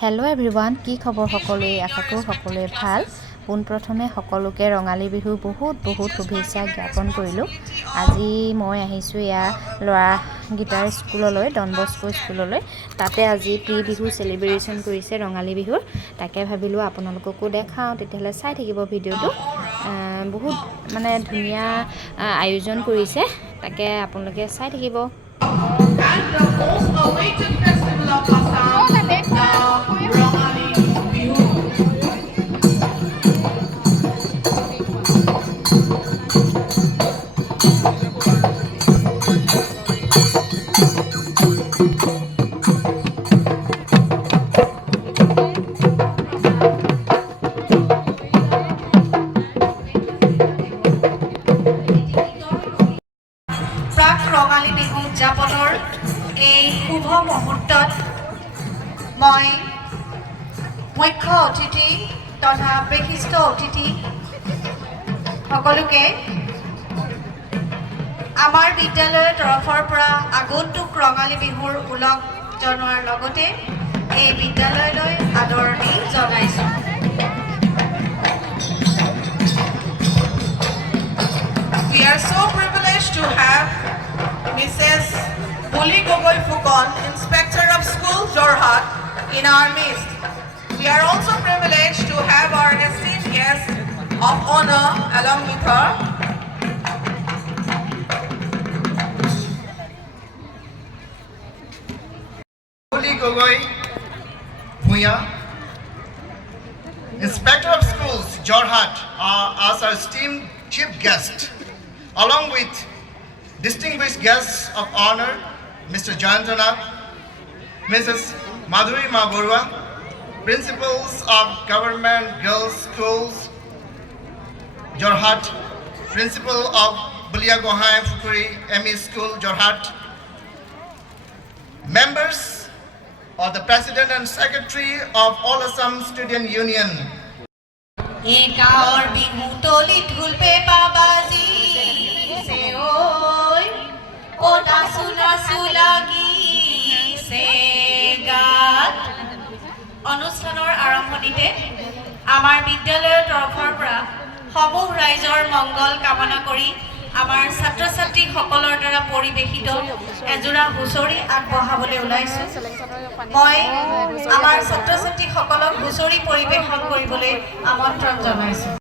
Hello' everyone, কি খবৰ সকলোৱে? আশা কৰোঁ সকলোৱে ভাল। পোনপ্ৰথমে সকলোকে ৰঙালী বিহুৰ বহুত শুভেচ্ছা জ্ঞাপন কৰিলোঁ। আজি মই আহিছোঁ এয়া ল'ৰাগিটাৰ স্কুললৈ, ডন বস্কো স্কুললৈ। তাতে আজি প্ৰি বিহু চেলিব্ৰেশ্যন কৰিছে ৰঙালী বিহুৰ। তাকে ভাবিলোঁ আপোনালোককো দেখাওঁ, তেতিয়াহ'লে চাই থাকিব ভিডিঅ'টো। বহুত ধুনীয়া আয়োজন কৰিছে, তাকে আপোনালোকে চাই থাকিব। And the most awaited festival of Assam, the Rongali Bihu. প্ৰাক ৰঙালী বিহু উদযাপনৰ এই শুভ মুহূৰ্তত মই মুখ্য অতিথি তথা বিশিষ্ট অতিথি সকলোকে আমাৰ বিদ্যালয়ৰ তৰফৰ পৰা আগন্তুক ৰঙালী বিহুৰ ওলগ জনোৱাৰ লগতে এই বিদ্যালয়লৈ আদৰণি জনাইছোঁ। We are so privileged to have Mrs. Buli Gogoi Phukon, Inspector of Schools, Jorhat, in our midst. We are also privileged to have our esteemed guest of honor along with her. Buli Gogoi Bhuya, Inspector of Schools, Jorhat, as our esteemed chief guest, along with distinguished guests of honor, Mr. Jayantanath, Mrs. Madhuri Maborua, principals of government girls schools, Jorhat, principal of Bulia Gohai Fukuri ME School, Jorhat, members of the President and Secretary of All Assam Student Union. Ekaor bihu toli dhulpe babaji se oi ota sula sulagi se gat অনুষ্ঠানৰ আৰম্ভণিতে আমাৰ বিদ্যালয়ৰ তৰফৰ পৰা সমূহ ৰাইজৰ মংগল কামনা কৰি আমাৰ ছাত্ৰ ছাত্ৰীসকলৰ দ্বাৰা পৰিৱেশিত এযোৰা হুঁচৰি আগবঢ়াবলৈ ওলাইছোঁ। মই আমাৰ ছাত্ৰ ছাত্ৰীসকলক হুঁচৰি পৰিৱেশন কৰিবলৈ আমন্ত্ৰণ জনাইছোঁ।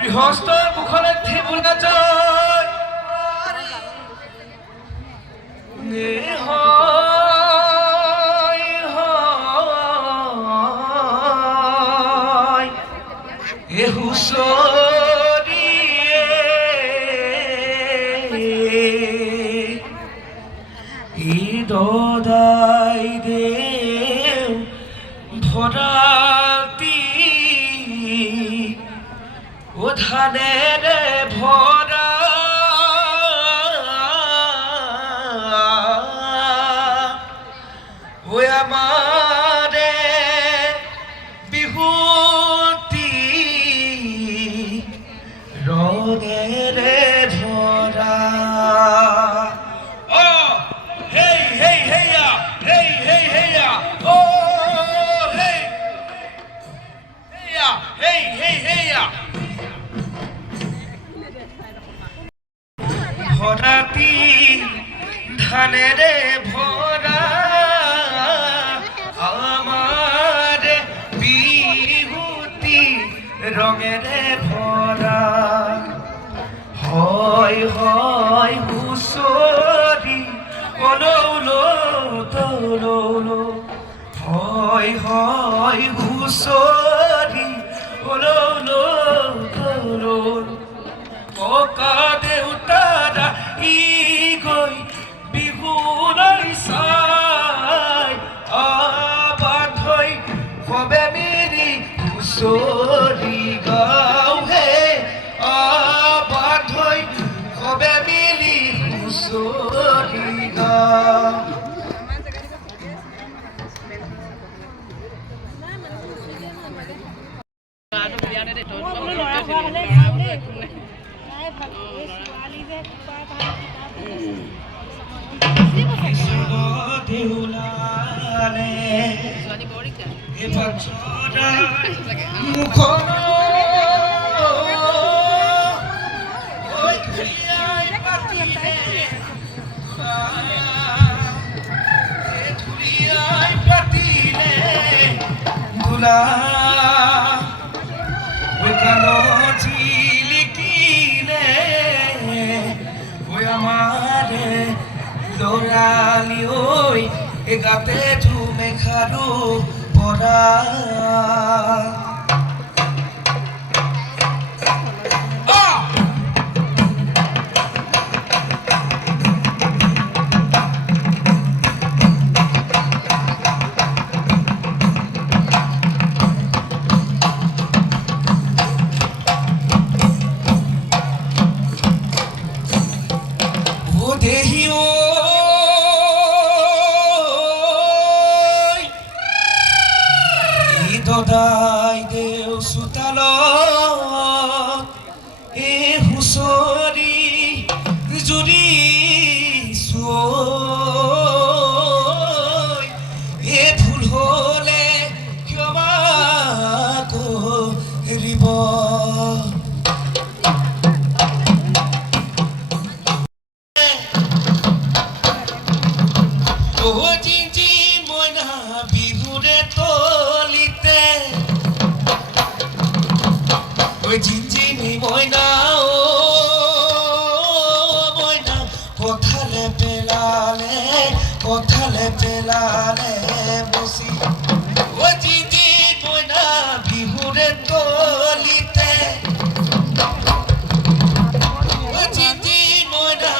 গৃহস্থৰ মুখলে থিবুল গাজয় এ হুঁচৰিয়ে ই দদাই দেও ভৰাতি ও ধানেৰে ভৰা ও আমাৰে বিহুতি ৰঙেৰে ভৰা। অ হেই হেই হেয়া হেই হেই হেয়া অ হেই হেয়া হেই হেই হেয়া ভৰাতি ধানেৰে ভৰা আমার বিহুতি রঙেরে ভরা হয় হয় হুঁচরি ওলৌলো তৌলৌলো হয় হয় হুঁচরি ওলৌলো তৌলৌলো ককা দেউতারা ই গৈ বিহুলৈ চাই আবাদ হৈ কবে মিলি হুঁচৰি গাও হে আবাদ হৈ কবে মিলি হুঁচৰি গাও। দেউলালে এবাৰ চৰা মুখৰ ঐ ধুলিয়াই পাতিলে ধুলিয়াই পাতিলে দোলা ঐ কাণত জিলিকিলে ঐ আমাৰে ল'ৰালি ঐ এ গাতে ঝুমে খাৰু পৰা ও দেহি ঐ দদাই দেও চোতালত এ হুঁচৰি জুৰিছো এ ভুল হ'লে ক্ষমা কৰিব ও জিঞ্জি মইনা বিহুৰে তলিতে ঐ জিঞ্জিনি মইনা ও মইনা কোথালে পেলালে বসি ও জিঞ্জি মইনা বিহুৰে তলিতে ও জিঞ্জি মইনা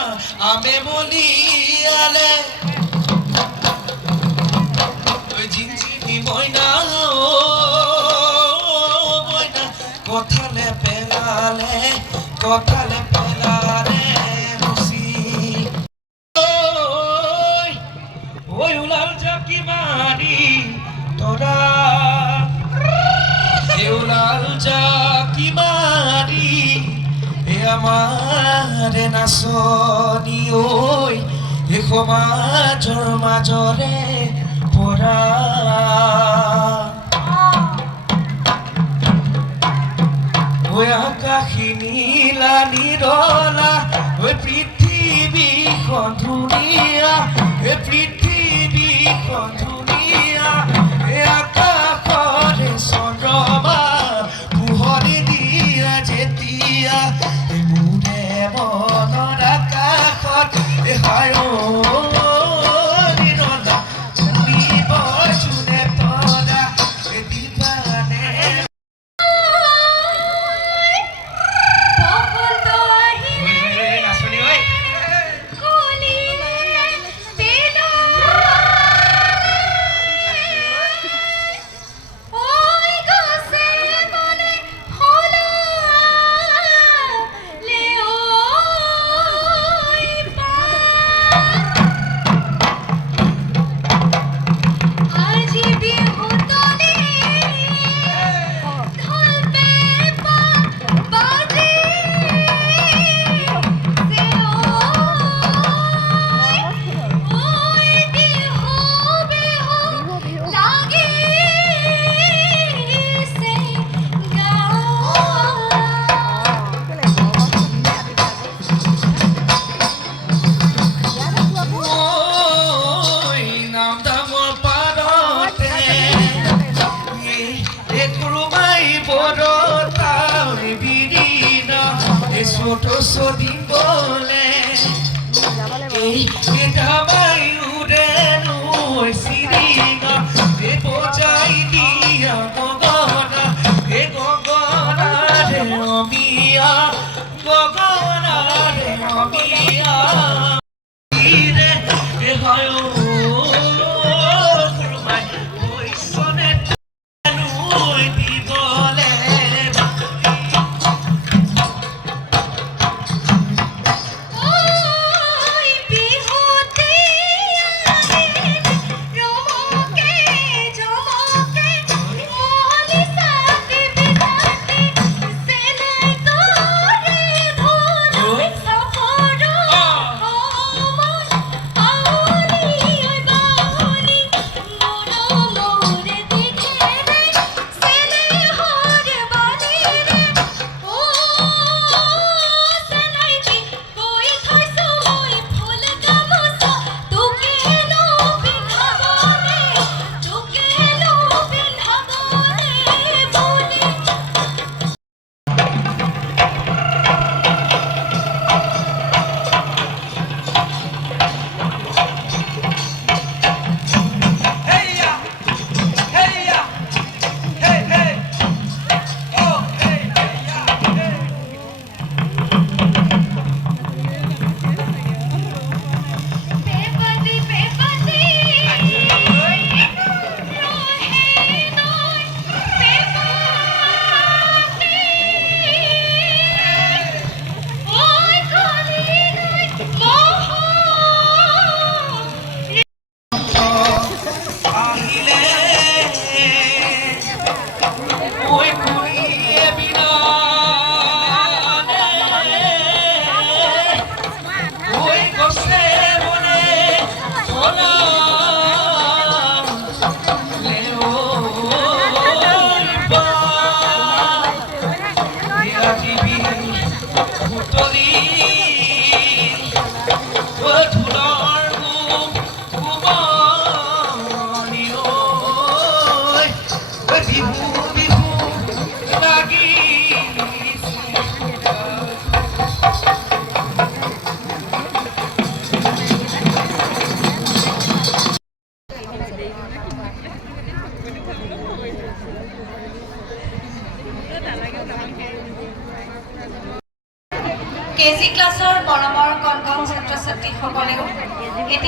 আমে মলিয়ালে জিঞ্জিনি মইনা ও মইনা কোথালে পেলালে বসি ওই উলাল জাকি মারি তোরা উলাল জাকি মারি এ আমারে নাচনি ঐ এ সমাজৰ মাজৰে পৰা ঐ আকাশী নীলা নিৰলা ঐ পৃথিৱীখন ধুনীয়া এ পৃথিৱীখন ধুনীয়া এ আকাশৰে চন্দ্ৰমা পোহৰে দিয়া যেতিয়া এ মোৰে মনৰ আকাশত এ হায় ছোট সদি বলে এই কেটাবাই উড়ে নয় সিরিঙা এ বোঝাই দিয়া গগনা এ গগনা রে অমিয়া গগনা রে অমিয়া রে এ হয় কুরবাই ওই সনে নয় দি বলে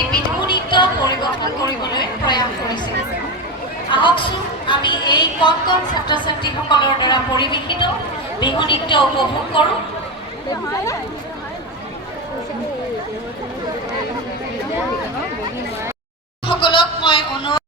এটি বিহু নৃত্য পৰিৱেশন কৰিবলৈ প্ৰয়াস কৰিছিল। আহকচোন আমি এই কণ কণ ছাত্ৰ ছাত্ৰীসকলৰ দ্বাৰা পৰিৱেশিত বিহু নৃত্য উপভোগ কৰোঁ। সকলক মই অনুৰোধ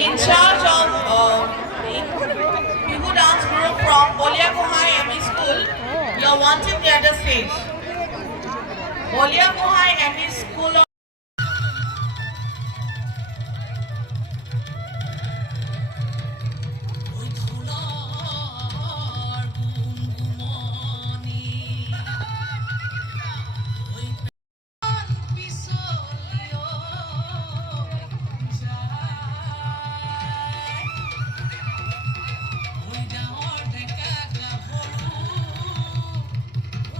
In charge of Bihu dance group from Bolia Kohai ME School, you are wanted near the stage. Bolia Kohai ME School.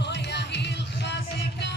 Oi, a Hil Khazika,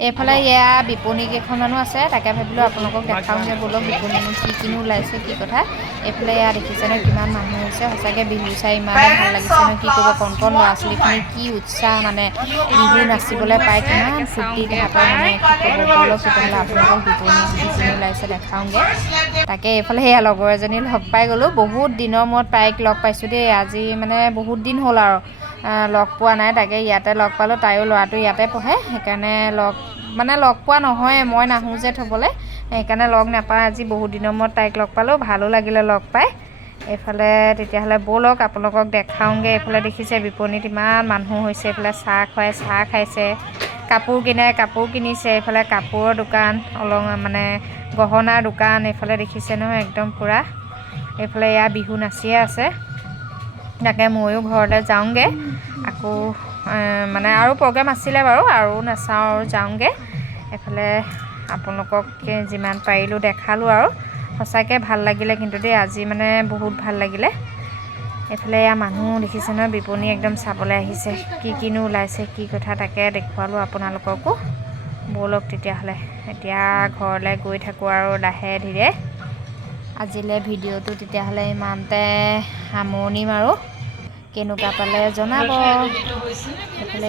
এইফালে এয়া বিপণী কেইখনমানো আছে তাকে ভাবিলোঁ আপোনালোকক দেখাওঁগৈ ব'লক বিপণীনো কি কিনো ওলাইছে কি কথা এইফালে এয়া দেখিছেনে কিমান মানুহ হৈছে সঁচাকৈ বিহু চাই ইমানেই ভাল লাগিছে নহয় কি ক'ব কণ কণ ল'ৰা ছোৱালীখিনি কি উৎসাহ মানে বিহু নাচিবলৈ পাই কিমান ফূৰ্তি তাহাঁতৰ মানে কি ক'ব ব'লক তেতিয়াহ'লে আপোনালোকক বিপণী কি কিনো ওলাইছে দেখাওঁগৈ তাকে এইফালে সেয়া লগৰ এজনী লগ পাই গ'লোঁ বহুত দিনৰ মূৰত তাইক লগ পাইছোঁ দেই আজি মানে বহুত দিন হ'ল আৰু লগ পোৱা নাই তাকে ইয়াতে লগ পালোঁ তাইও ল'ৰাটো ইয়াতে পঢ়ে সেইকাৰণে লগ পোৱা নহয় মই নাহোঁ যে থ'বলৈ সেইকাৰণে লগ নাপাওঁ আজি বহুত দিনৰ মূৰত তাইক লগ পালোঁ ভালো লাগিলে লগ পাই এইফালে তেতিয়াহ'লে ব'লক আপোনালোকক দেখাওঁগৈ এইফালে দেখিছে বিপণীত ইমান মানুহ হৈছে এইফালে চাহ খুৱাই চাহ খাইছে কাপোৰ কিনে কাপোৰ কিনিছে এইফালে কাপোৰৰ দোকান মানে গহনাৰ দোকান এইফালে দেখিছে নহয় একদম পূৰা এইফালে এয়া বিহু নাচিয়ে আছে তাকে ময়ো ঘৰলৈ যাওঁগৈ আকৌ মানে আৰু প্ৰগ্ৰেম আছিলে বাৰু আৰু নাচাওঁ আৰু যাওঁগৈ এইফালে আপোনালোকক যিমান পাৰিলোঁ দেখালোঁ আৰু সঁচাকৈ ভাল লাগিলে কিন্তু দেই আজি মানে বহুত ভাল লাগিলে এইফালে এয়া মানুহ দেখিছে নহয় বিপণী একদম চাবলৈ আহিছে কি কিনো ওলাইছে কি কথা তাকে দেখুৱালোঁ আপোনালোককো ব'লক তেতিয়াহ'লে এতিয়া ঘৰলৈ গৈ থাকোঁ আৰু লাহে ধীৰে আজিলৈ ভিডিঅ'টো তেতিয়াহ'লে ইমানতে সামৰণি মাৰোঁ কেনেকুৱা পালে জনাব এইফালে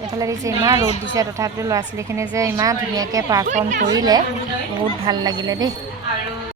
এইফালে দিছে ইমান ৰ'দ দিছে তথাপিও ল'ৰা ছোৱালীখিনি যে ইমান ধুনীয়াকৈ পাৰফৰ্ম কৰিলে বহুত ভাল লাগিলে দেই